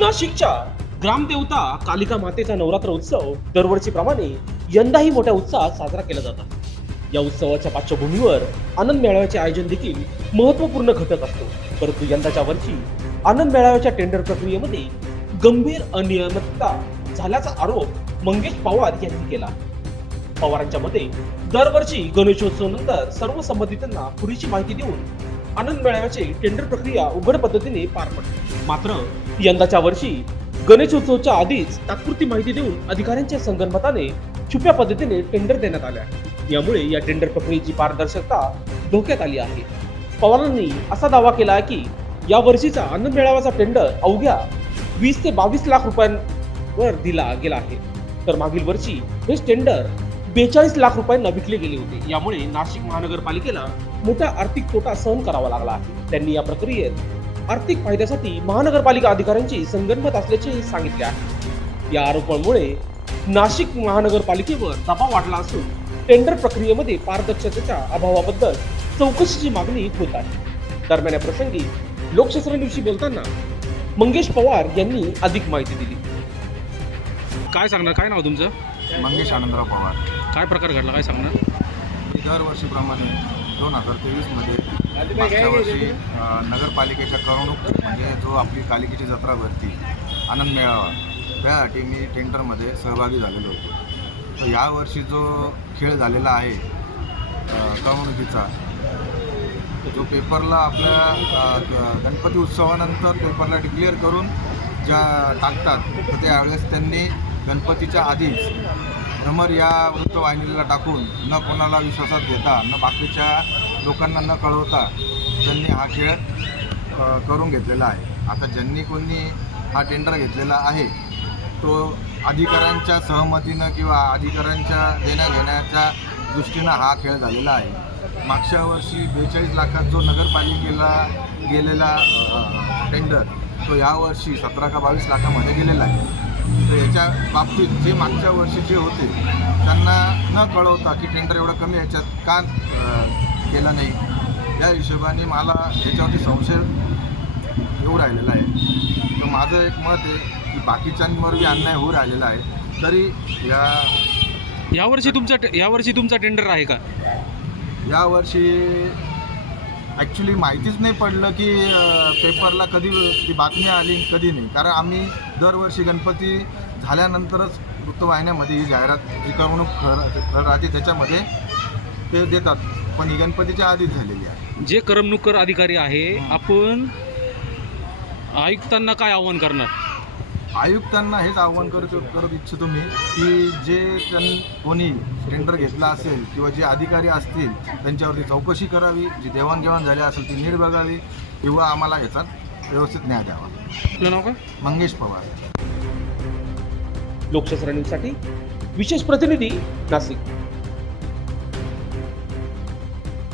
नाशिकच्या ग्रामदेवता कालिका मातेचा नवरात्र उत्सव दरवर्षीप्रमाणे यंदाही मोठ्या उत्साहात साजरा केला जातो. या उत्सवाच्या पार्श्वभूमीवर आनंद मेळाव्याचे आयोजन देखील महत्त्वपूर्ण घटक असतो. परंतु यंदाच्या वर्षी आनंद मेळाव्याच्या टेंडर प्रक्रियेमध्ये गंभीर अनियमितता झाल्याचा आरोप मंगेश पवार यांनी केला. पवारांच्या मते दरवर्षी गणेशोत्सवानंतर सर्व संबंधितांना पुरेशी माहिती देऊन आनंद मेळाव्याची टेंडर प्रक्रिया उघड पद्धतीने पार पडते. मात्र यंदाच्या वर्षी गणेशोत्सवच्या आधीच तात्पुरती माहिती देऊन अधिकाऱ्यांच्या संगनमताने छुप्या पद्धतीने टेंडर देण्यात आल्या. यामुळे या टेंडर प्रक्रियेची पारदर्शकता धोक्यात आली आहे. पवारांनी असा दावा केला आहे की या वर्षीचा अन्न मेळाव्याचा टेंडर अवघ्या वीस ते बावीस लाख रुपयांवर दिला गेला आहे. तर मागील वर्षी हे टेंडर बेचाळीस लाख रुपयांना विकले गेले होते. यामुळे नाशिक महानगरपालिकेला मोठा आर्थिक तोटा सहन करावा लागला आहे. त्यांनी या प्रक्रियेत आर्थिक फायद्यासाठी महानगरपालिका अधिकाऱ्यांची संगनमत असल्याचे सांगितले आहे. या आरोपांमुळे नाशिक महानगरपालिकेवर दबाव वाढला असून टेंडर प्रक्रियेमध्ये पारदर्शकतेच्या अभावाबद्दल चौकशीची मागणी होत आहे. दरम्यान या प्रसंगी लोकशास्त्रांविषयी बोलताना मंगेश पवार यांनी अधिक माहिती दिली. काय सांगणार? काय नाव तुमचं? मंगेश आनंदराव पवार. काय प्रकार घडला? काय सांगणार? मी दरवर्षीप्रमाणे दोन हजार तेवीसमध्ये मागच्या वर्षी नगरपालिकेच्या करमणूक म्हणजे जो आपली कालिकेची जत्रा भरती आनंद मेळावा त्यासाठी मी टेंडरमध्ये सहभागी झालेलो होतो. तर यावर्षी जो खेळ झालेला आहे करमणुकीचा जो पेपरला आपल्या गणपती उत्सवानंतर पेपरला डिक्लेअर करून ज्या टाकतात तर त्यावेळेस त्यांनी गणपतीच्या आधीच भ्रमर या वृत्तवाहिनीला टाकून न कोणाला विश्वासात घेता न बाकीच्या लोकांना न कळवता त्यांनी हा खेळ करून घेतलेला आहे. आता ज्यांनी कोणी हा टेंडर घेतलेला आहे तो अधिकाऱ्यांच्या सहमतीनं किंवा अधिकाऱ्यांच्या देण्याघेण्याच्या दृष्टीनं हा खेळ झालेला आहे. मागच्या वर्षी बेचाळीस लाखात जो नगरपालिकेला गेलेला टेंडर तो यावर्षी सतरा का बावीस लाखामध्ये गेलेला आहे. तर याच्या बाबतीत जे मागच्या वर्षी जे होते त्यांना न कळवता की टेंडर एवढं कमी याच्यात का केलं नाही? या हिशोबाने मला याच्यावरती संशय येऊ राहिलेला आहे. तर माझं एक मत आहे की बाकीच्यांवरही अन्याय होऊ राहिलेला आहे. तरी या यावर्षी तुमचा यावर्षी तुमचा टेंडर आहे का? यावर्षी ॲक्च्युली माहितीच नाही पडलं की पेपरला कधी ती बातमी आली कधी नाही. कारण आम्ही दरवर्षी गणपती झाल्यानंतरच वृत्तवाहिन्यामध्ये ही जाहिरात जी करमणूक खर खरं राहते. त्याच्यामध्ये ते देतात. पण ही गणपतीच्या आधीच झालेली आहे. जे करमणूककर अधिकारी आहे आपण आयुक्तांना काय आव्हान करणार? आयुक्तांना हेच आव्हान करत करत इच्छितो मी की जे त्यां कोणी टेंडर घेतला असेल किंवा जे अधिकारी असतील त्यांच्यावरती चौकशी करावी जी देवाणघेवाण झाली असेल ती नीट बघावी किंवा आम्हाला याच्यात व्यवस्थित न्याय द्यावा. आपलं नाव काय? मंगेश पवार. लोकशास्त्र न्यूजसाठी विशेष प्रतिनिधी नाशिक.